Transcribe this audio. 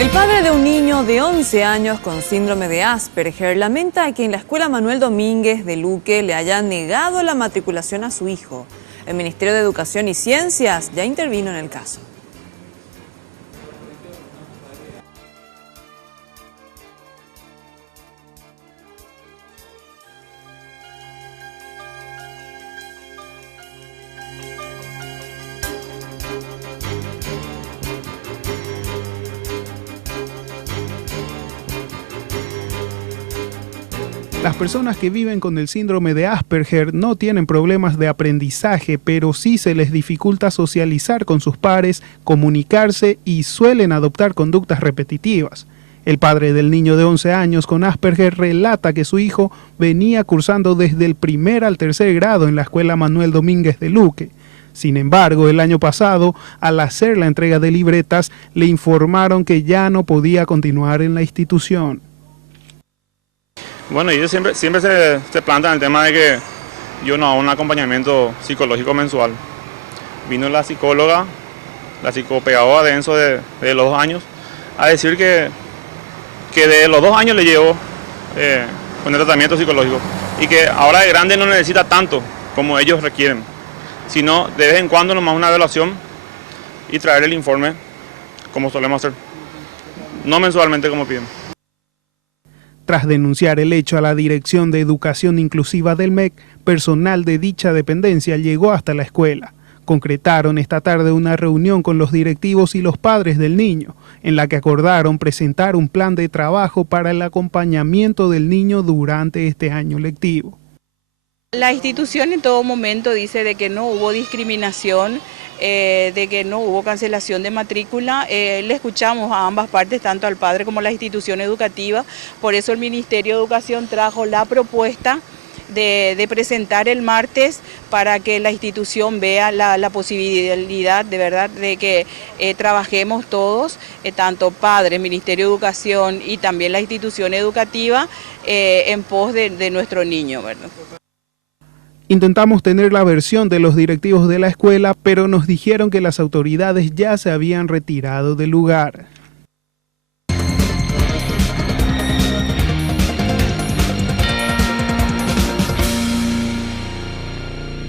El padre de un niño de 11 años con síndrome de Asperger lamenta que en la escuela Manuel Domínguez de Luque le hayan negado la matriculación a su hijo. El Ministerio de Educación y Ciencias ya intervino en el caso. Las personas que viven con el síndrome de Asperger no tienen problemas de aprendizaje, pero sí se les dificulta socializar con sus pares, comunicarse y suelen adoptar conductas repetitivas. El padre del niño de 11 años con Asperger relata que su hijo venía cursando desde el primer al tercer grado en la escuela Manuel Domínguez de Luque. Sin embargo, el año pasado, al hacer la entrega de libretas, le informaron que ya no podía continuar en la institución. Bueno, ellos siempre se plantean el tema de que yo no hago un acompañamiento psicológico mensual. Vino la psicóloga, la psicopedagoga de Enzo de los 2 años, a decir que de los 2 años le llevo con el tratamiento psicológico y que ahora de grande no necesita tanto como ellos requieren, sino de vez en cuando nomás una evaluación y traer el informe como solemos hacer, no mensualmente como piden. Tras denunciar el hecho a la Dirección de Educación Inclusiva del MEC, personal de dicha dependencia llegó hasta la escuela. Concretaron esta tarde una reunión con los directivos y los padres del niño, en la que acordaron presentar un plan de trabajo para el acompañamiento del niño durante este año lectivo. La institución en todo momento dice de que no hubo discriminación, de que no hubo cancelación de matrícula. Le escuchamos a ambas partes, tanto al padre como a la institución educativa. Por eso el Ministerio de Educación trajo la propuesta de presentar el martes para que la institución vea la posibilidad de verdad de que trabajemos todos, tanto padres, Ministerio de Educación y también la institución educativa, en pos de nuestro niño, ¿verdad? Intentamos tener la versión de los directivos de la escuela, pero nos dijeron que las autoridades ya se habían retirado del lugar.